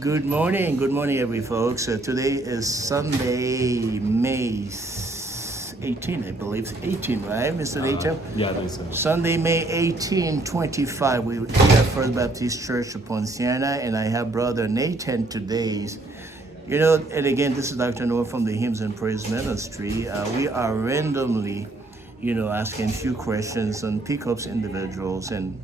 Good morning, every folks. Today is Sunday, May 18, I believe. 18, right, Mr. Nathan? Yeah, I think so. Sunday, May 18, 25. We're here at First Baptist Church upon Siena, and I have Brother Nathan today. You know, and again, this is Dr. Noah from the Hymns and Praise Ministry. We are randomly, asking a few questions on pickups individuals, and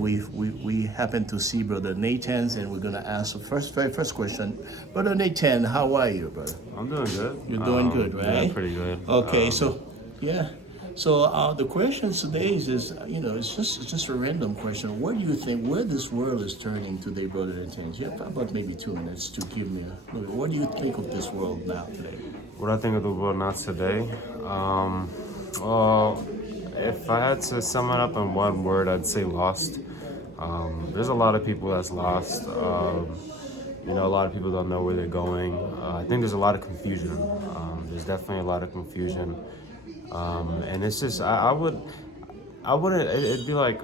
we happen to see Brother Nathan's, and we're gonna ask the very first question. Brother Nathan, how are you, brother? I'm doing good. You're doing good, right? Yeah, pretty good. Okay, so the question today is it's just a random question. What do you think where this world is turning today, Brother Nathan? You have about maybe 2 minutes to give me what do you think of this world now today? What I think of the world now today? Well, if I had to sum it up in one word, I'd say lost. There's a lot of people that's lost. A lot of people don't know where they're going. I think there's a lot of confusion. There's definitely a lot of confusion. And it's just, I wouldn't, it'd be like,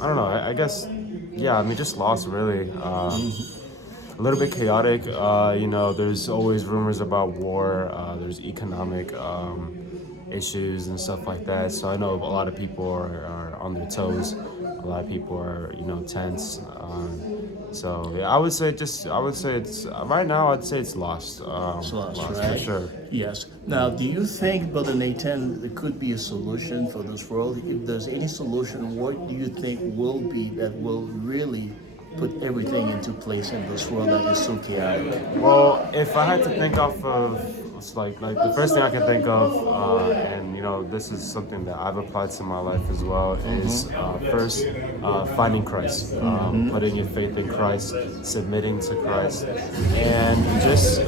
I don't know, I guess, yeah, I mean, just lost really. A little bit chaotic. There's always rumors about war. There's economic issues and stuff like that. So I know a lot of people are on their toes. A lot of people are, tense. So yeah, I would say it's right now. I'd say it's lost. It's lost, right? For sure. Yes. Now, do you think, Brother Nathan, there could be a solution for this world? If there's any solution, what do you think will be that will really put everything into place in this world that is so chaotic? Well, if I had to think off of, it's like the first thing I can think of, and this is something that I've applied to my life as well, is first finding Christ, putting your faith in Christ, submitting to Christ, and just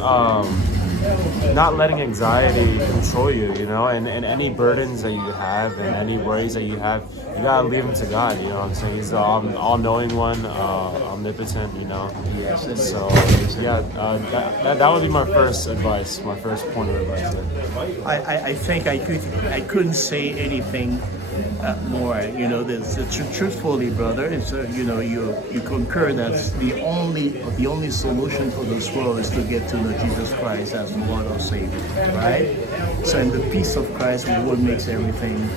not letting anxiety control you, and any burdens that you have and any worries that you have, you gotta leave them to God. You know what I'm saying? He's the all-knowing one, omnipotent. Yes. So yeah, that would be my first advice, my first point of advice. I think I couldn't say anything more. Truthfully, brother, it's you concur that the only solution for this world is to get to know Jesus Christ as Lord or Savior, right? So in the peace of Christ, what makes everything,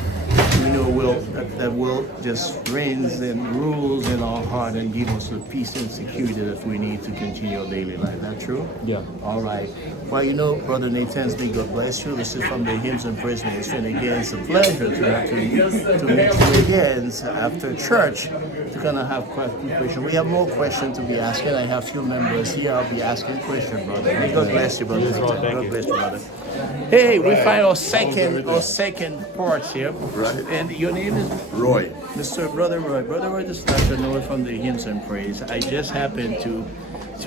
that will just reigns and rules in our heart and give us the peace and security that we need to continue our daily life. Is that true? Yeah. All right. Well, Brother Nathan, may God bless you. This is from the Hymns and Praise Ministry. And again, it's a pleasure to meet you again after church to kind of have questions. We have more questions to be asking. I have a few members here. I'll be asking questions, brother. May God bless you, brother. God bless you, brother. Hey, we find our second part here. Right. And your name is? Roy. Mr. Brother Roy. Brother Roy, this is Dr. Noah from the Hymns and Praise. I just happened to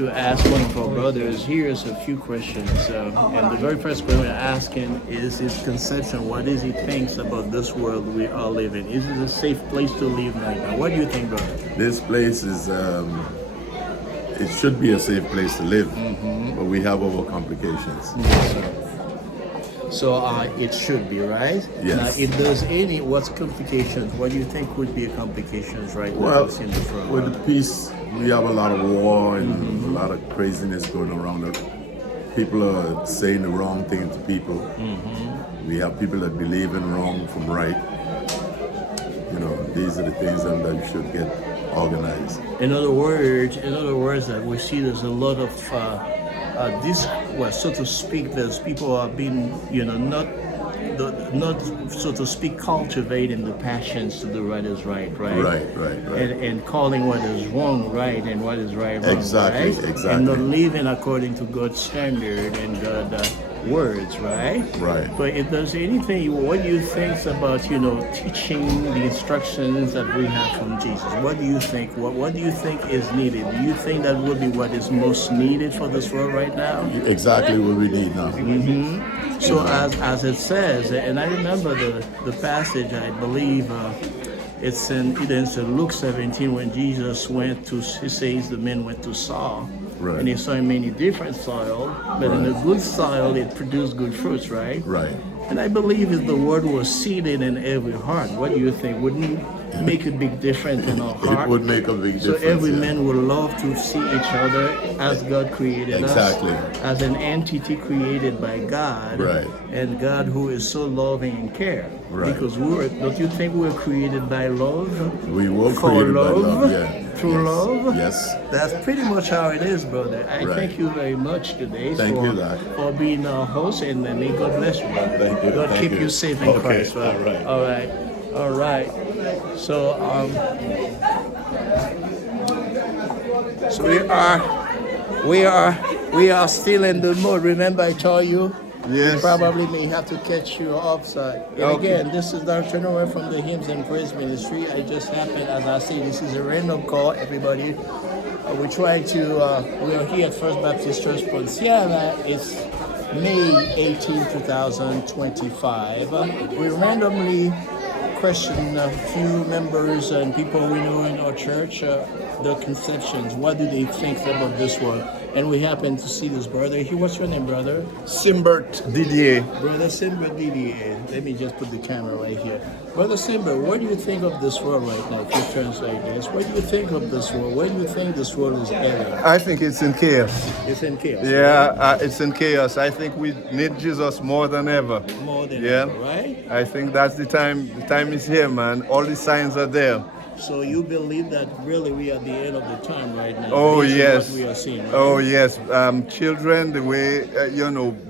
ask one of our brothers. Here's a few questions. And the very first question we're asking is his conception. What is he thinks about this world we all live in? Is it a safe place to live right now? What do you think, brother? This place is, it should be a safe place to live, but we have our complications. Yes, sir. So it should be, right? Yes. Now, if there's what's complications? What do you think would be complications right now Well, in the front? with the peace, we have a lot of war and a lot of craziness going around. People are saying the wrong thing to people. We have people that believe in wrong from right. These are the things that you should get organized. In other words, that we see there's a lot of so to speak, there's people are being, not so to speak, cultivating the passions to do what is right. Right. And calling what is wrong right and what is right wrong. Exactly, right? exactly. And not living according to God's standard and God's words, right? Right. But if there's anything, what do you think about, teaching the instructions that we have from Jesus? What do you think? What do you think is needed? Do you think that would be what is most needed for this world right now? Exactly what we need now. So as it says, and I remember the passage, I believe it's in Luke 17 when Jesus he says the men went to sow. Right. And he saw in many different soil, but in the good soil it produced good fruits, right? Right. And I believe if the word was seeded in every heart, what do you think? Wouldn't make a big difference in our It heart. would make a big So difference. every yeah. man would love to see each other as God created Exactly. us, as an entity created by God, Right. and God who is so loving and care. Right. Because don't you think we were created by love? We were For created love? by love, yeah. Through Yes. love? Yes. That's pretty much how it is, brother. I Right. thank you very much today Thank you, Doc. for being our host, and may God bless you, brother. Thank you. God Thank keep you. you safe in Okay, Christ, brother. all right. All right. All right. So, so we are still in the mode. Remember I told you? Yes. We probably may have to catch you offside. And Okay. again, this is Dr. Noah from the Hymns and Praise Ministry. I just happened, as I say, this is a random call, everybody. We try to, we are here at First Baptist Church, Ponciana. It's May 18, 2025. We randomly question a few members and people we know in our church, their conceptions. What do they think about this world? And we happen to see this brother. What's your name, brother? Simbert Didier. Brother Simba Didier. Let me just put the camera right here. Brother Simba, what do you think of this world right now? If you translate this, what do you think of this world? Where do you think this world is heading? I think it's in chaos. It's in chaos. Yeah, it's in chaos. I think we need Jesus more than ever. More than Yeah. ever, right? I think that's the time. The time is here, man. All the signs are there. So you believe that really we are at the end of the time right now? Oh based on yes. What we are seeing. Right? Oh yes. Children, the way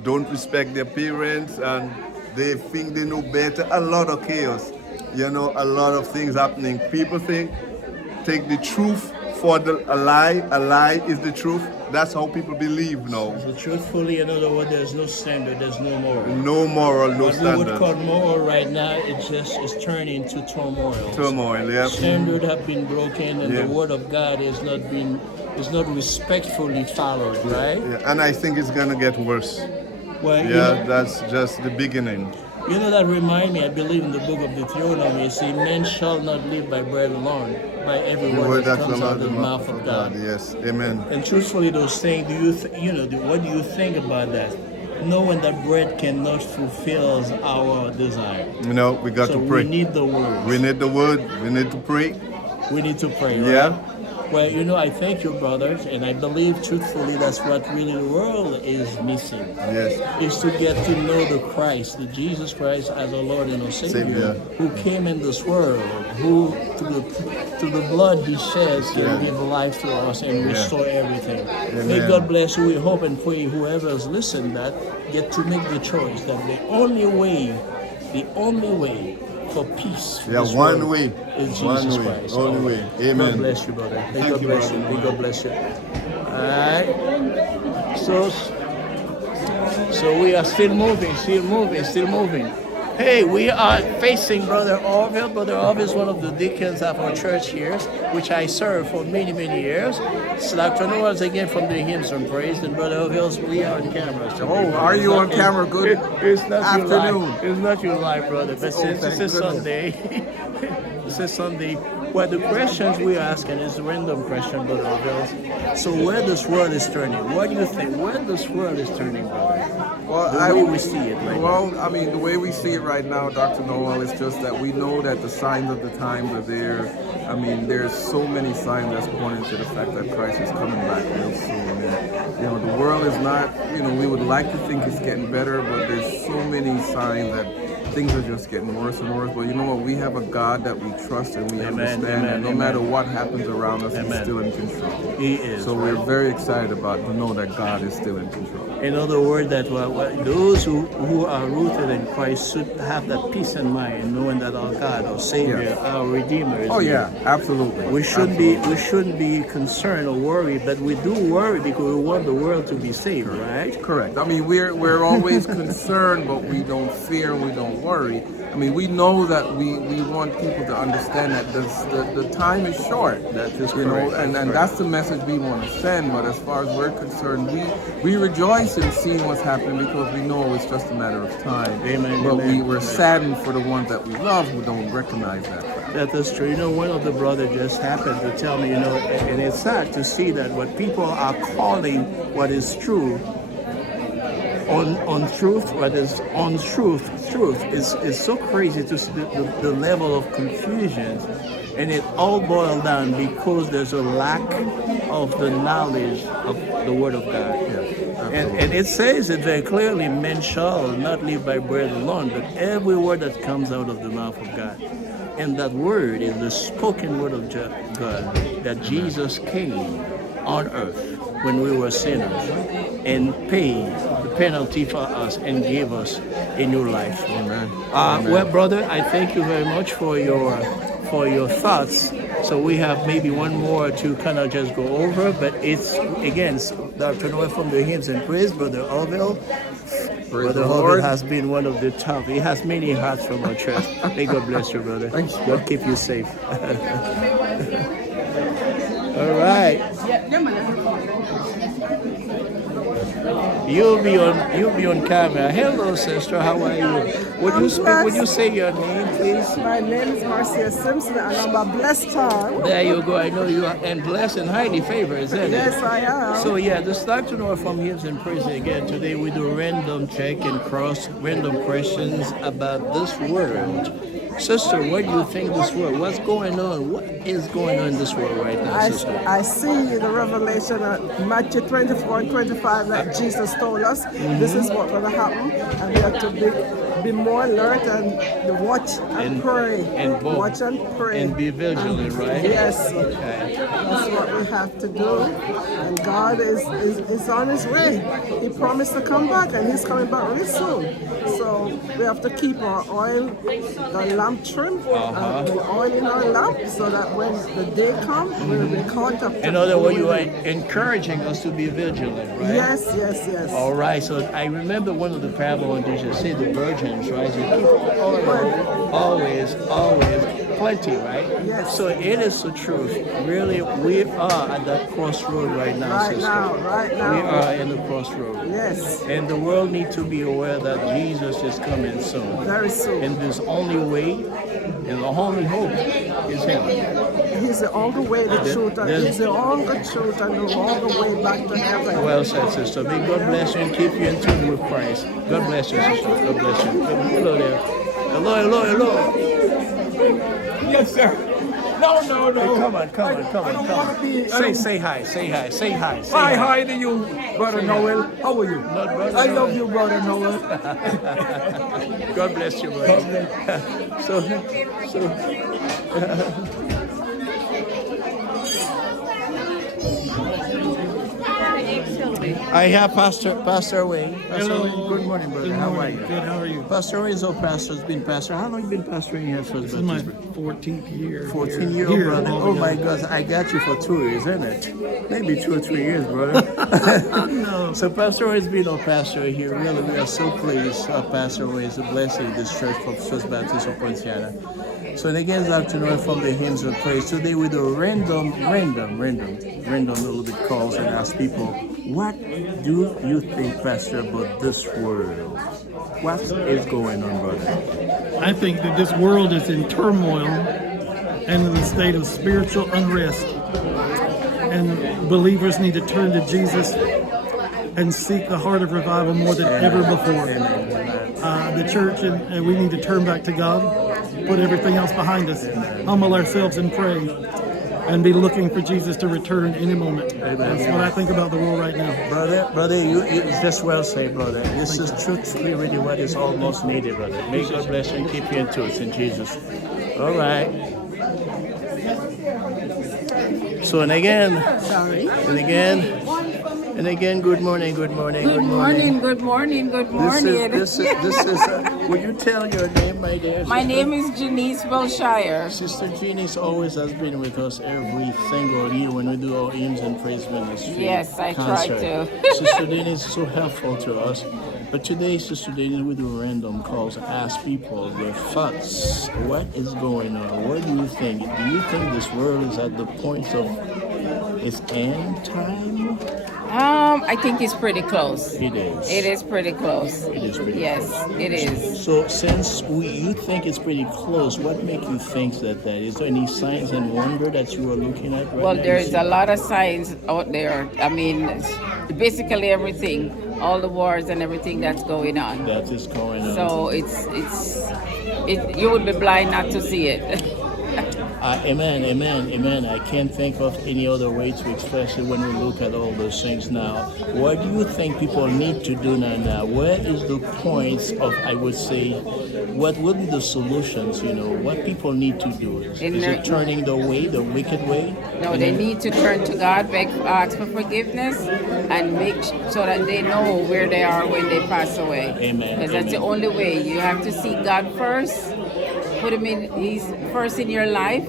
don't respect their parents and they think they know better. A lot of chaos. A lot of things happening. People take the truth for a lie. A lie is the truth. That's how people believe now. So truthfully, in other words, there's no standard, there's no moral. No moral, no What we would standard. call moral right now, it's turning into turmoil. Turmoil, yeah. Standard have been broken, and Yeah. the word of God is not respectfully followed, right? Yeah, and I think it's gonna get worse. Well, Yeah, that's just the beginning. you know that remind me. I believe in the book of Deuteronomy. It says, "Man shall not live by bread alone, by every The word word that that's comes come out of the mouth of God." Yes, amen. And truthfully, those things, what do you think about that? Knowing that bread cannot fulfill our desire. We got So to pray. we need the word. We need the word. We need to pray. We need to pray, Yeah. right? Well, I thank you, brothers, and I believe truthfully that's what really the world is missing. Yes. Is to get to know the Christ, the Jesus Christ as our Lord and our Savior, Savior. who came in this world, who to the blood he sheds can Yeah. give life to us and restore everything. May Amen. God bless you. We hope and pray whoever has listened that get to make the choice that the only way for peace for Yeah, this one world way. is One Jesus way. Christ. Only way. Amen. God bless you, brother. May Thank God you, bless you. brother. May God bless you. All right. So we are still moving. Hey, we are facing Brother Orville. Brother Orville is one of the deacons of our church here, which I served for many, many years. So Dr. Noah is again from the Hymns and Praise, and Brother Orville, we are on camera. So are you on camera? Good It's not afternoon. Your live. It's not your live, brother. But since this is Sunday, this is Sunday. Well, the questions we are asking is a random question, Brother Orville. So where this world is turning? What do you think? Where this world is turning, brother? Well, The way we see it right now. well, I mean, the way we see it right now, Dr. Noel, is just that we know that the signs of the times are there. I mean, there's so many signs that's pointing to the fact that Christ is coming back real soon. And, the world is not, we would like to think it's getting better, but there's so many signs that things are just getting worse and worse. But you know what? We have a God that we trust and we understand that no matter what happens around us, He's still in control. He is. So we're very excited to know that God is still in control. In other words, that those who are rooted in Christ should have that peace in mind, knowing that our God, our Savior, Yes. our Redeemer is Oh here. yeah, absolutely. We shouldn't be concerned or worried, but we do worry because we want the world to be saved, right? Correct. I mean, we're always concerned, but we don't fear, we don't worry. I mean, we know that we want people to understand that the time is short. That is you know, correct. and that's the message we want to send. But as far as we're concerned, we rejoice in seeing what's happening because we know it's just a matter of time. Amen, But amen. we're saddened for the ones that we love who don't recognize that fact. That is true. One of the brothers just happened to tell me, and it's sad to see that what people are calling what is true on truth, what is on truth is so crazy to see the level of confusion, and it all boils down because there's a lack of the knowledge of the Word of God. And it says it very clearly, men shall not live by bread alone, but every word that comes out of the mouth of God. And that word is the spoken word of God, that Jesus came on earth when we were sinners and paid the penalty for us and gave us a new life. Amen. Well, brother, I thank you very much for your thoughts. So we have maybe one more to kind of just go over, but it's, again, Dr. Noah from the Hymns and Praise, Brother Orville. Brother Orville has been one of the top. He has many hearts from our church. May God bless you, brother. Thanks. God keep you safe. All right. You'll be on camera. Hello, sister. How are you? Would you say your name, please? My name is Marcia Simpson, and I'm a blessed child. There you go. I know you are, and blessed and highly favored, isn't it? Yes, I am. So yeah, this Dr. Noah from Hymns and Praise again. Today we do random check and cross random questions about this world. Sister, what do you think this world? What's going on? What is going on in this world right now, sister? I see the revelation of Matthew 24 and 25 that Jesus told us. This is what's going to happen, and we have to be more alert and watch and pray. And both. Watch and pray. And be vigilant, right? Yes. Okay. That's what we have to do. And God is on His way. He promised to come back, and He's coming back really soon. So we have to keep our oil, the lamp trimmed, and the oil in our lamp, so that when the day comes, we'll be caught up. In other words, you are encouraging us to be vigilant, right? Yes, yes, yes. All right. So I remember one of the parables when Jesus said the virgins, right? You keep oil always, plenty, right? Yes. So it is the truth. Really, we are at that crossroad right now, sister. Right now. We are in the crossroad. Yes. And the world needs to be aware that Jesus is coming soon. Very soon. And this only way and the only hope is Him. He's the only way, the truth, and He's the only truth and the only way back to heaven. Well said, sister. May God bless you and keep you in tune with Christ. God bless you, sister. God bless you. Hello there. Hello. Yes, sir. No. Come on. Say hi. Hi to you, Brother Noel. How are you? Not brother I Noel. love you, Brother Noel. God bless you, brother. So I have Pastor Wayne. Pastor Wayne, good morning, brother. How are you? Good, how are you? Pastor Wayne is our pastor. Has been pastor. How long have you been pastoring here, First This is my Baptist? 14th year. 14 years, Here, brother. Oh my God, I got you for 2 years, isn't it? Maybe 2 or 3 years, brother. No. So Pastor Wayne has been our pastor here. Really, we are so pleased. Our Pastor Wayne is a blessing. This church for First Baptist of Poinciana. So again, I'd like to know from the hymns of praise. Today we do random little bit calls and ask people, what do you think, Pastor, about this world? What is going on, brother? I think that this world is in turmoil and in a state of spiritual unrest. And believers need to turn to Jesus and seek the heart of revival more than ever before. The church, and we need to turn back to God, put everything else behind us, humble ourselves and pray, and be looking for Jesus to return any moment. That's what I think about the world right now. Brother, you just well said, brother. This is truthfully really what is almost needed, brother. May God bless you and keep you in truth in Jesus. All right. So and again, good morning. Good morning. This is. Would you tell your name, my dear? My name is Janice Wilshire. Sister Janice always has been with us every single year when we do our hymns and praise ministry. Yes, I try to. Sister Janice is so helpful to us. But today, Sister Janice, we do random calls, ask people their thoughts. What is going on? What do you think? Do you think this world is at the point of its end time? I think it's pretty close. It is. It is pretty close. It is pretty Yes, close. it is. So since you think it's pretty close, what makes you think that? Is there any signs and wonder that you are looking at right Well, now? there's a lot of signs out there. I mean, basically everything, all the wars and everything that's going on. That is going on. So you would be blind not to see it. Amen, amen, amen. I can't think of any other way to express it when we look at all those things now. What do you think people need to do now? Where is the points of, I would say, what would be the solutions, what people need to do? Is it turning the wicked way? No, they need to turn to God, ask for forgiveness, and make so that they know where they are when they pass away. Amen. Because that's the only way. You have to seek God first. Put him in, he's first in your life,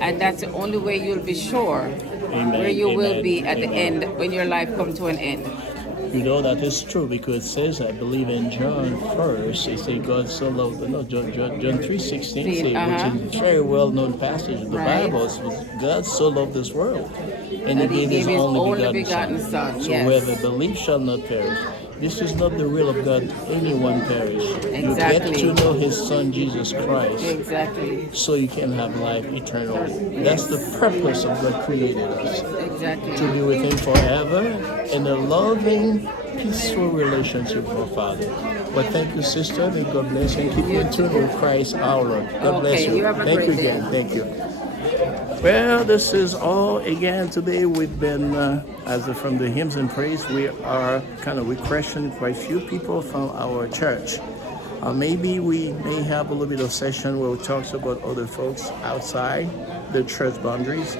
and that's the only way you'll be sure where you will be at the end when your life comes to an end. That is true, because it says, I believe in John 1st, it says God so loved, John 3:16, which is a very well-known passage in the Bible. Says, God so loved this world, and he gave his only begotten Son. So whoever believes shall not perish. This is not the will of God, anyone perish. Exactly. You get to know his Son, Jesus Christ. Exactly. So you can have life eternal. That's the purpose of God created us. Exactly. To be with him forever in a loving, peaceful relationship with our Father. But thank you, sister. May God bless you and keep you in tune with Christ our Lord. God bless you. You have a Thank great you again. day. Thank you. Well, this is all again today. We've been, from the hymns and praise, we questioned quite a few people from our church. Maybe we may have a little bit of session where we talk about other folks outside the church boundaries.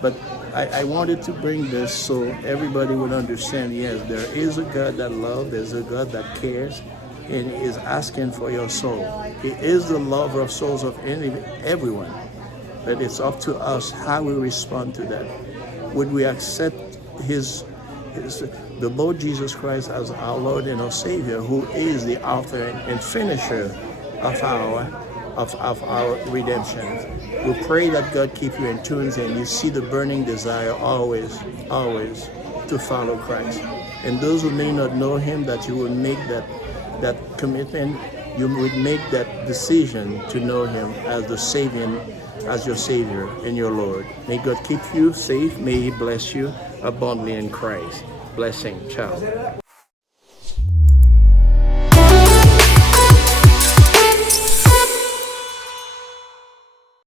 But I wanted to bring this so everybody would understand, yes, there is a God that loves, there's a God that cares, and is asking for your soul. He is the lover of souls of everyone. But it's up to us how we respond to that. Would we accept the Lord Jesus Christ as our Lord and our Savior, who is the author and finisher of our redemption? We pray that God keep you in tune and you see the burning desire always to follow Christ. And those who may not know him, that you will make that commitment, you would make that decision to know him as your Savior and your Lord. May God keep you safe. May he bless you abundantly in Christ. Blessing. Ciao.